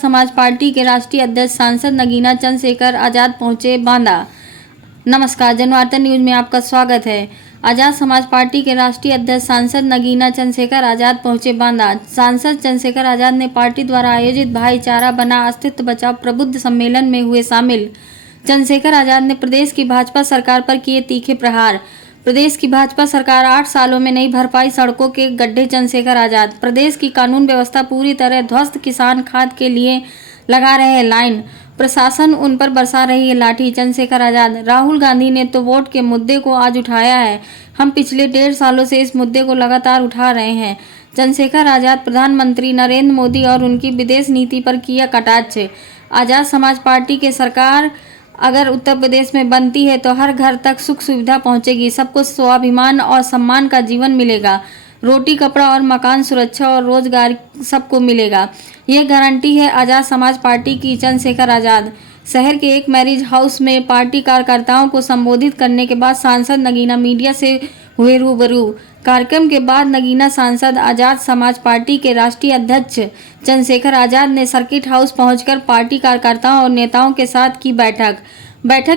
समाज पार्टी के राष्ट्रीय अध्यक्ष सांसद नगीना चंद्रशेखर आजाद पहुंचे बांदा। नमस्कार, जनवार्ता न्यूज में आपका स्वागत है। आजाद समाज पार्टी के राष्ट्रीय अध्यक्ष सांसद नगीना चंद्रशेखर आजाद पहुंचे बांदा। सांसद चंद्रशेखर आजाद ने पार्टी द्वारा आयोजित भाईचारा बना अस्तित्व बचाओ प्रबुद्ध सम्मेलन में हुए शामिल। चंद्रशेखर आजाद ने प्रदेश की भाजपा सरकार पर किए तीखे प्रहार। प्रदेश की भाजपा सरकार 8 सालों में नहीं भर पाई सड़कों के गड्ढे। चंद्रशेखर आजाद प्रदेश की कानून व्यवस्था पूरी तरह ध्वस्त। किसान खाद के लिए लगा रहे हैं लाइन, प्रशासन उन पर बरसा रही है लाठी। चंद्रशेखर आजाद राहुल गांधी ने तो वोट के मुद्दे को आज उठाया है, हम पिछले 1.5 सालों से इस मुद्दे को लगातार उठा रहे हैं। चंद्रशेखर आजाद प्रधानमंत्री नरेंद्र मोदी और उनकी विदेश नीति पर किया कटाक्ष। आजाद समाज पार्टी के सरकार अगर उत्तर प्रदेश में बनती है तो हर घर तक सुख सुविधा पहुंचेगी, सबको स्वाभिमान और सम्मान का जीवन मिलेगा, रोटी कपड़ा और मकान, सुरक्षा और रोजगार सबको मिलेगा, ये गारंटी है आजाद समाज पार्टी की। चंद्रशेखर आजाद शहर के एक मैरिज हाउस में पार्टी कार्यकर्ताओं को संबोधित करने के बाद सांसद नगीना मीडिया से हुए रूबरू। कार्यक्रम के बाद नगीना सांसद आजाद समाज पार्टी के राष्ट्रीय अध्यक्ष चंद्रशेखर आजाद ने सर्किट हाउस पहुंचकर पार्टी कार्यकर्ताओं और नेताओं के साथ की बैठक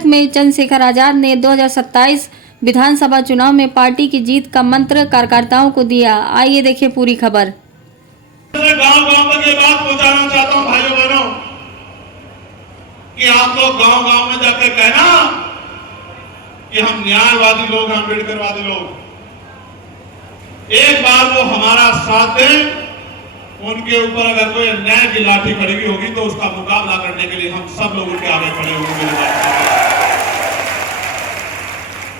में चंद्रशेखर आजाद ने 2027 विधानसभा चुनाव में पार्टी की जीत का मंत्र कार्यकर्ताओं को दिया। आइए देखिए पूरी खबर। गांव-गांव तक ये बात पहुंचाना चाहता हूं भाइयों बहनों कि आप लोग गांव-गांव में जाकर कहना कि हम न्यायवादी लोग, हम अम्बेडकरवादी लोग। एक बार वो हमारा साथ दें, उनके ऊपर अगर कोई अन्याय की लाठी खड़ी हुई होगी तो उसका मुकाबला करने के लिए हम सब लोग उनके आगे खड़े होंगे।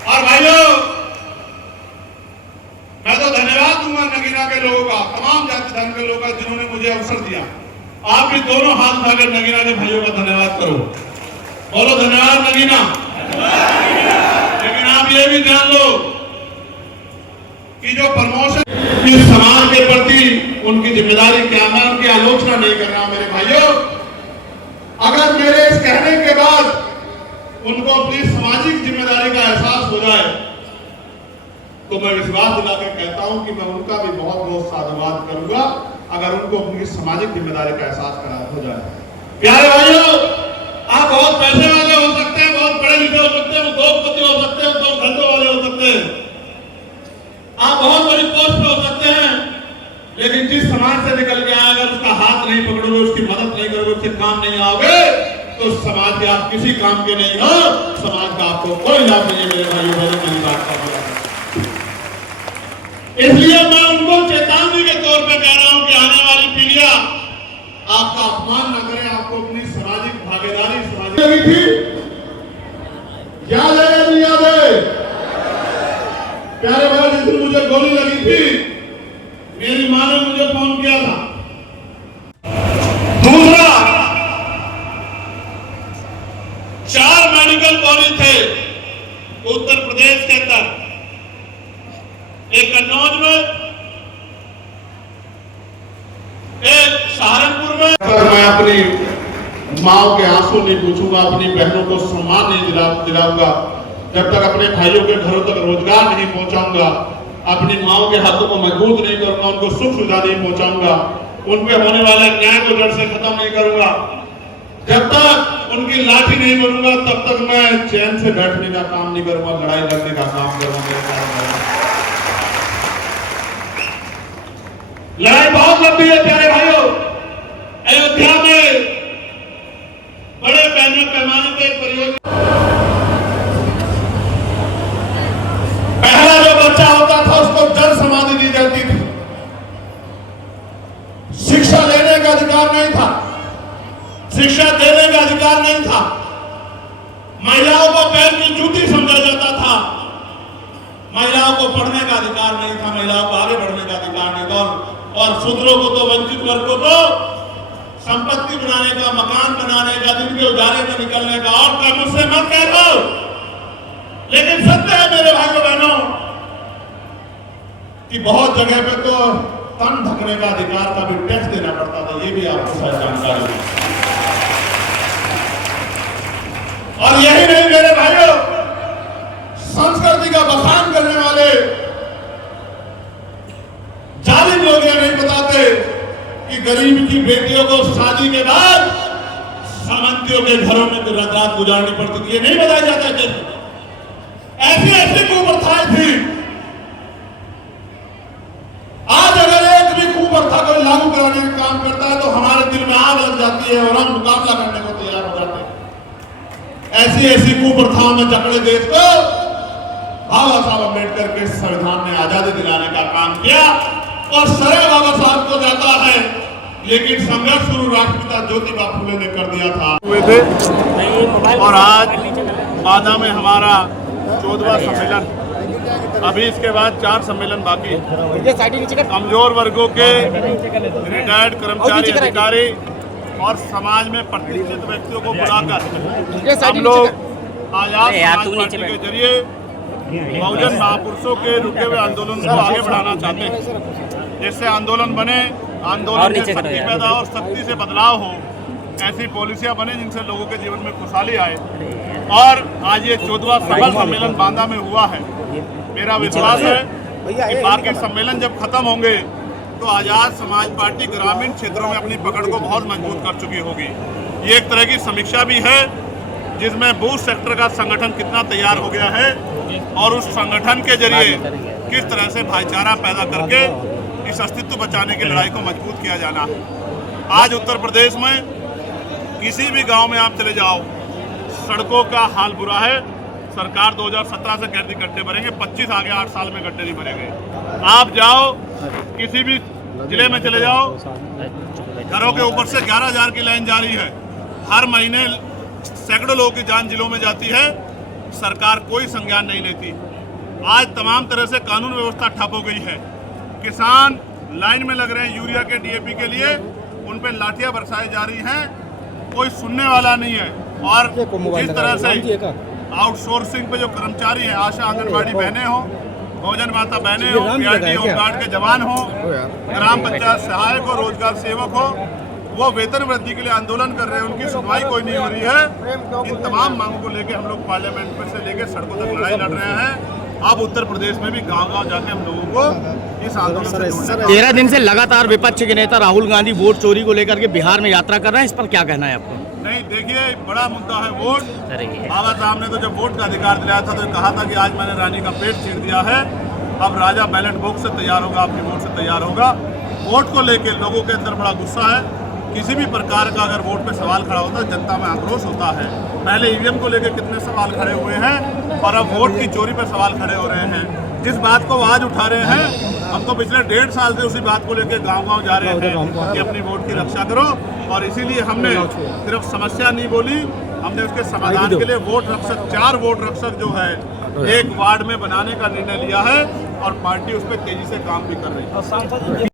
और भाइयों, मैं तो धन्यवाद दूंगा नगीना के लोगों का, तमाम जाति धर्म के लोगों का जिन्होंने मुझे अवसर दिया। आप भी दोनों हाथ उठाकर नगीना के भाइयों का धन्यवाद करो। बोलो धन्यवाद नगीना। लेकिन आप ये भी जान लो कि जो प्रमोशन इस समाज के प्रति उनकी जिम्मेदारी क्या, मैं उनकी आलोचना नहीं कर रहा मेरे भाइयों। अगर मेरे इस कहने के बाद उनको अपनी सामाजिक जिम्मेदारी का एहसास हो जाए तो मैं विश्वास दिलाकर कहता हूं कि मैं उनका भी बहुत बहुत साधुवाद करूंगा अगर उनको अपनी सामाजिक जिम्मेदारी का एहसास हो जाए। प्यारे भाइयों, आप बहुत पैसे वाले हो सकते हैं, बहुत पढ़े लिखे हो सकते हैं, उद्योगपति हो सकते हैं, उद्योग धंधों वाले हो सकते हैं, आप बहुत बड़ी पोस्ट पे हो सकते हैं, लेकिन जिस समाज से निकल के आए अगर उसका हाथ नहीं पकड़ोगे, उसकी मदद नहीं करोगे, उससे काम नहीं आओगे तो समाज के आप किसी काम के नहीं हो, समाज का आपको कोई लाभ नहीं है मेरे भाइयों बहनों। मेरी बात का इसलिए मैं उनको चेतावनी के तौर पे कह रहा हूं कि आने वाली पीढ़ियां आपका अपमान न करें, आपको अपनी सामाजिक भागीदारी लगी थी, याद है या नहीं याद है? प्यारे भाई, जिस दिन मुझे गोली लगी थी मेरी मां ने मुझे फोन किया था। दूसरा, 4 मेडिकल कॉलेज थे उत्तर प्रदेश के अंदर, एक कन्नौज में, एक सहारनपुर में। मैं अपनी माओ के आंसू नहीं पूछूंगा, अपनी बहनों को सम्मान नहीं दिलाऊंगा, जब तक अपने भाइयों के घरों तक रोजगार नहीं पहुंचाऊंगा, अपनी माओ के हाथों को मजबूत नहीं करूंगा, उनको सुख सुविधा नहीं पहुंचाऊंगा, उन पे होने वाले अन्याय को जड़ से खत्म नहीं करूंगा, जब तक उनकी लाठी नहीं बनूंगा तब तक मैं चैन से बैठने का काम नहीं करूंगा, लड़ाई लड़ने का काम करूंगा। लड़ाई बहुत लंबी है प्यारे भाइयों। अयोध्या में बड़े पैमाने पे परियोजना, पहला जो बच्चा होता था उसको जल समाधि दी जाती थी, शिक्षा लेने का अधिकार नहीं था, शिक्षा देने का अधिकार नहीं था, महिलाओं को पैर की जूती समझा जाता था, महिलाओं को पढ़ने का अधिकार नहीं था, महिलाओं को आगे बढ़ने का अधिकार नहीं था, और शूद्रों को तो, वंचित वर्ग को तो संपत्ति बनाने का, मकान बनाने का, दिन के उजाले में निकलने का, और क्या मुझसे मत कह दो। लेकिन सत्य है मेरे भाइयों बहनों कि बहुत जगह पे तो तन ढकने का अधिकार का भी टैक्स देना पड़ता था, ये भी आपको शायद जानकारी है। और यही नहीं मेरे भाइयों, संस्कृति का बखान करने वाले जालिम लोग ये नहीं बताते कि गरीब की बेटियों को शादी के बाद सामंतियों के घरों में रात गुजारनी पड़ती थी, ये नहीं बताया जाता कि ऐसी ऐसी कुप्रथाएं थी। आज अगर एक भी कुप्रथा को लागू कराने का काम करता है तो हमारे दिल में आग लग जाती है और हम मुकाबला करने को तैयार हो जाते हैं। ऐसी ऐसी कुप्रथाओं में जकड़े देश को बाबा साहब अम्बेडकर के संविधान ने आजादी दिलाने का काम किया और श्रेय बाबा साहब को जाता है, लेकिन संघर्ष शुरू राष्ट्रपिता ज्योतिबा फुले ने कर दिया था हुए थे। और आज बांदा में हमारा 14वां सम्मेलन, अभी इसके बाद 4 सम्मेलन बाकी। कमजोर वर्गों के रिटायर्ड कर्मचारी, अधिकारी और समाज में प्रतिष्ठित व्यक्तियों को बुलाकर हम लोग आजाद समाज पार्टी के जरिए बहुजन महापुरुषों के रुके हुए आंदोलन को आगे बढ़ाना चाहते हैं। जिससे आंदोलन बने, आंदोलन में शक्ति पैदा और शक्ति से बदलाव हो, ऐसी पॉलिसियां बने जिनसे लोगों के जीवन में खुशहाली आए। और आज ये 14वां सफल सम्मेलन बांदा में हुआ है। मेरा विश्वास है कि बाकी सम्मेलन जब खत्म होंगे तो आजाद समाज पार्टी ग्रामीण क्षेत्रों में अपनी पकड़ को बहुत मजबूत कर चुकी होगी। ये एक तरह की समीक्षा भी है जिसमें बूथ सेक्टर का संगठन कितना तैयार हो गया है और उस संगठन के जरिए किस तरह से भाईचारा पैदा करके इस अस्तित्व बचाने की लड़ाई को मजबूत किया जाना है। आज उत्तर प्रदेश में किसी भी गांव में आप चले जाओ, सड़कों का हाल बुरा है। सरकार 2017 से कहती गड्ढे भरेंगे, 25 आगे 8 साल में गड्ढे नहीं भरेंगे। आप जाओ किसी भी जिले में चले जाओ, घरों के ऊपर से 11,000 की लाइन जारी है। हर महीने सैकड़ों लोगों की जान जिलों में जाती है, सरकार कोई संज्ञान नहीं लेती। आज तमाम तरह से कानून व्यवस्था ठप हो गई है। किसान लाइन में लग रहे हैं यूरिया के, डीएपी के लिए, उन पर लाठियां बरसाई जा रही हैं, कोई सुनने वाला नहीं है। और जिस तरह से आउटसोर्सिंग पे जो कर्मचारी है, आशा आंगनबाड़ी बहनें हो, भोजन माता बहनें हो, पीआरटी होमगार्ड के जवान हो, ग्राम पंचायत सहायक हो, रोजगार सेवक हो, वो वेतन वृद्धि के लिए आंदोलन कर रहे हैं, उनकी सुनवाई कोई नहीं हो रही है। इन तमाम मांगों को लेकर हम लोग पार्लियामेंट में से लेकर सड़कों तक लड़ाई लड़ रहे हैं। अब उत्तर प्रदेश में भी गांव-गांव जाके हम लोगों को इस आंदोलन से जोड़ना। 13 दिन से लगातार विपक्ष के नेता राहुल गांधी वोट चोरी को लेकर के बिहार में यात्रा कर रहे हैं, इस पर क्या कहना है आपको? नहीं, देखिए, बड़ा मुद्दा है वोट। बाबा साहब ने तो जब वोट का अधिकार दिलाया था तो कहा था कि आज मैंने रानी का पेट चीर दिया है, अब राजा बैलेट बॉक्स से तैयार होगा, अपनी वोट से तैयार होगा। वोट को लेकर लोगों के अंदर बड़ा गुस्सा है। किसी भी प्रकार का अगर वोट पे सवाल खड़ा होता है, जनता में आक्रोश होता है। पहले ईवीएम को लेकर कितने सवाल खड़े हुए हैं और अब वोट की चोरी पे सवाल खड़े हो रहे हैं। जिस बात को आज उठा रहे हैं, हम तो पिछले 1.5 साल से उसी बात को लेकर गांव-गांव जा रहे हैं कि अपनी वोट की रक्षा करो। और इसीलिए हमने सिर्फ समस्या नहीं बोली, हमने उसके समाधान के लिए वोट रक्षक, 4 वोट रक्षक जो है एक वार्ड में बनाने का निर्णय लिया है और पार्टी उस पर तेजी से काम भी कर रही है।